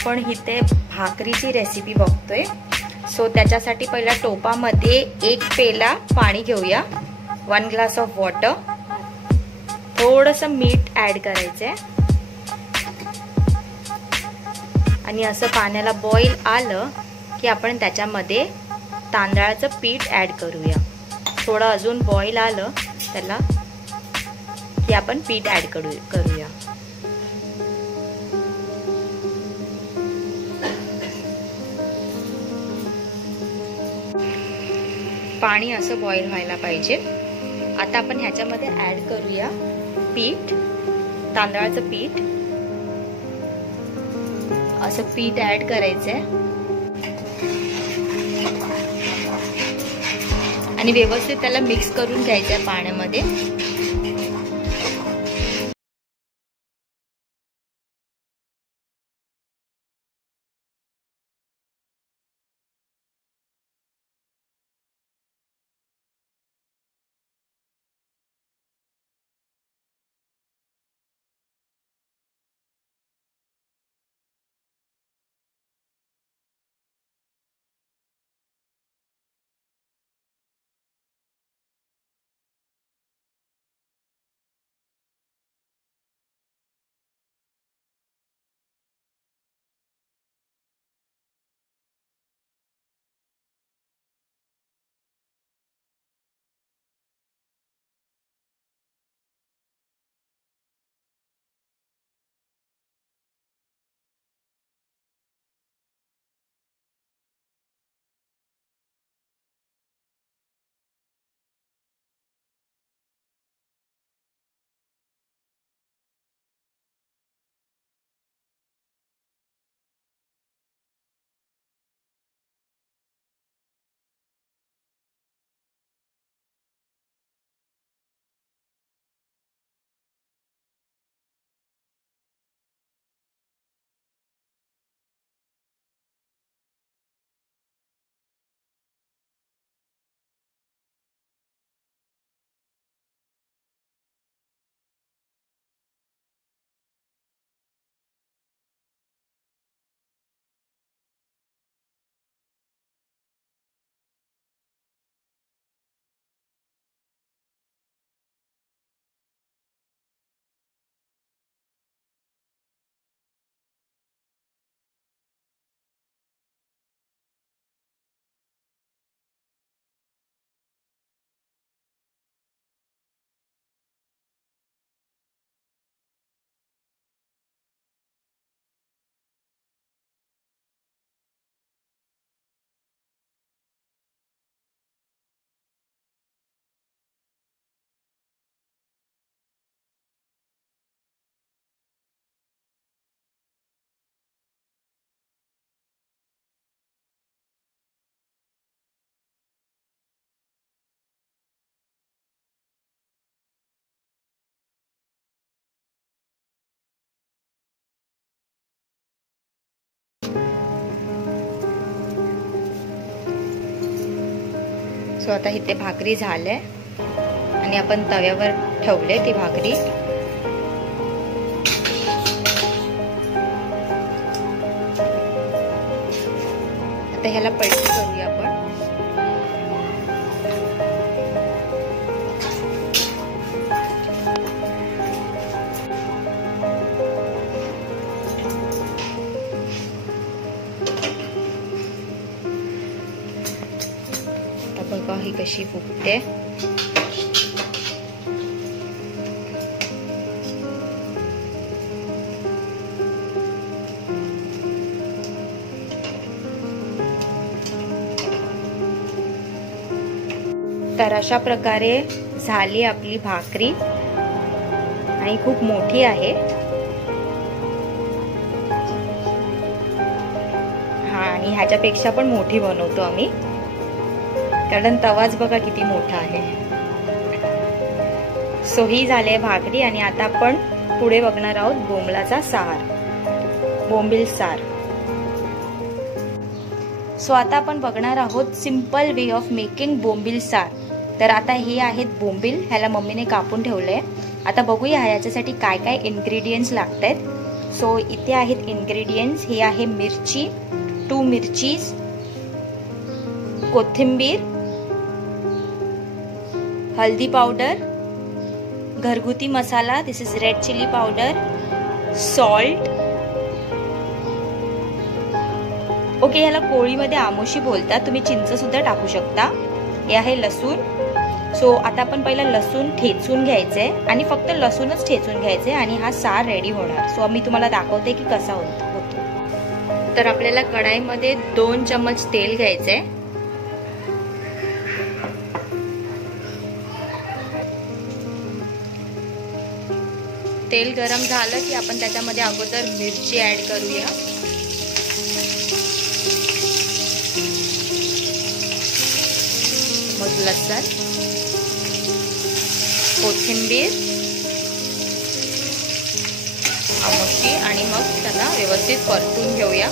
आपण इथे भाकरीची रेसिपी बघतोय। सो त्याच्यासाठी पहिला टोपामध्ये 1 पेला पाणी घेऊया, 1 ग्लास ऑफ वॉटर, थोडंसं मीठ ऍड करायचंय आणि असं पाण्याला बॉईल आलं की आपण त्याच्यामध्ये तांदळाचं पीठ ऍड करूया। थोडं अजून बॉईल आलं त्याला की आपण पीठ ऍड करूया। पाणी असं बॉईल व्हायला पाहिजे। आता आपण ह्याच्यामध्ये ऍड करूया पीठ, तांदळाचं पीठ। असं पीठ ऍड करायचंय आणि व्यवस्थित त्याला मिक्स करून घ्यायचंय पाण्यामध्ये। सो आता इथे भाकरी झाले आणि आपण तव्यावर ठेवले ती भाकरी। आता ह्याला पलटी करूया आपण। बघा ही कशी फुगते। तर अशा प्रकारे झाली आपली भाकरी आणि खूप मोठी आहे। हा, आणि ह्याच्यापेक्षा पण मोठी बनवतो आम्ही, कारण तवाच बघा किती मोठा आहे। सो ही झाली भाकरी आणि आता आपण पुढे बघणार आहोत बोंबलाचा सार, बोंबील सार। सो आता आपण बघणार आहोत सिंपल वे ऑफ मेकिंग बोंबील सार। तर आता हे आहेत बोंबील, ह्याला मम्मीने कापून ठेवले। आता बघूया ह्याच्यासाठी काय काय इन्ग्रेडियंट्स लागतात। सो इथे आहेत इन्ग्रेडियंट्स. हे आहे मिरची, 2 मिरचीज, कोथिंबीर, हल्दी पावडर, घरगुती मसाला, this is red chilli powder, salt. Okay, ह्याला कोळीमध्ये आमोशी बोलतात, तुम्ही चिंच सुद्धा टाकू शकता. हे आहे लसूण. सो आता आपण पहिला लसूण ठेचून घ्यायचंय आणि फक्त लसूणच ठेचून घ्यायचंय आणि हा सार रेडी होणार. सो मी तुम्हाला दाखवते की कसा होतो. तर आपल्याला कढाईमध्ये 2 चम्मच तेल घ्यायचंय. तेल गरम झालं की आपण त्याच्यामध्ये अगोदर मिरची ऍड करूया. मग लसूण, कोथिंबीर, आमोशी आणि मग त्याला व्यवस्थित परतून घेऊया.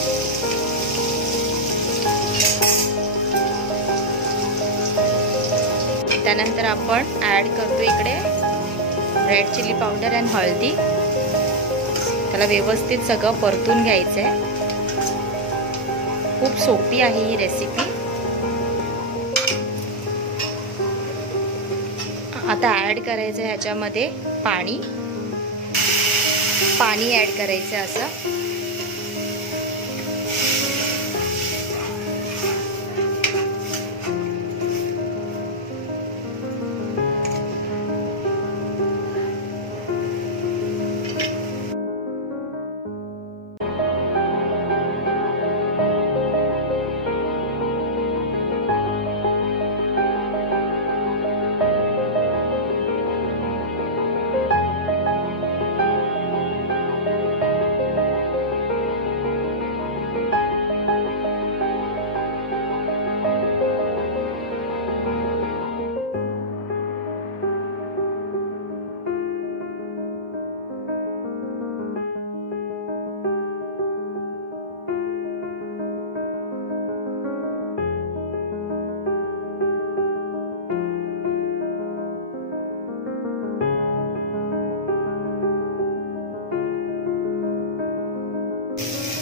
त्यानंतर आपण ऍड करतो इकडे रेड चिली पावडर आणि हळदी. त्याला व्यवस्थित सगळं परतून घ्यायचंय. खूप सोपी आहे ही रेसिपी. आता ऍड करायचं ह्याच्यामध्ये पाणी ऍड करायचं असं.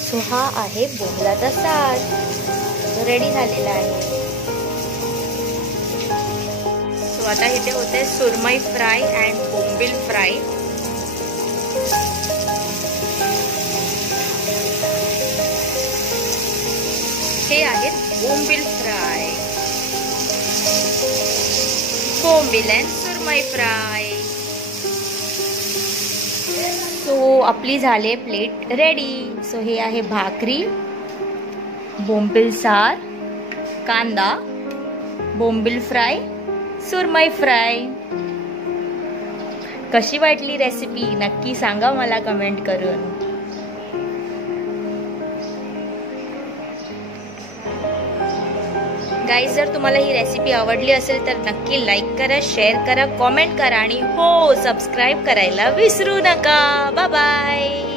सो हा आहे बोंबलाचा सार, रेडी झालेला आहे. सो आता इथे होते सुरमई फ्राय अँड बोंबील फ्राय. हे आहेत बोंबील फ्राय, बोंबील अँड सुरमई फ्राय. सो आपली झाली प्लेट रेडी. सो हे आहे भाकरी, बोंबील सार, कांदा, बोंबील फ्राय, सुरमई फ्राय. कशी वाटली रेसिपी नक्की सांगा मला कमेंट करून. गाईज, जर तुम्हाला ही रेसिपी आवडली असेल तर नक्की लाईक करा, शेअर करा, कमेंट करा आणि हो सबस्क्राईब करायला विसरू नका. Bye bye.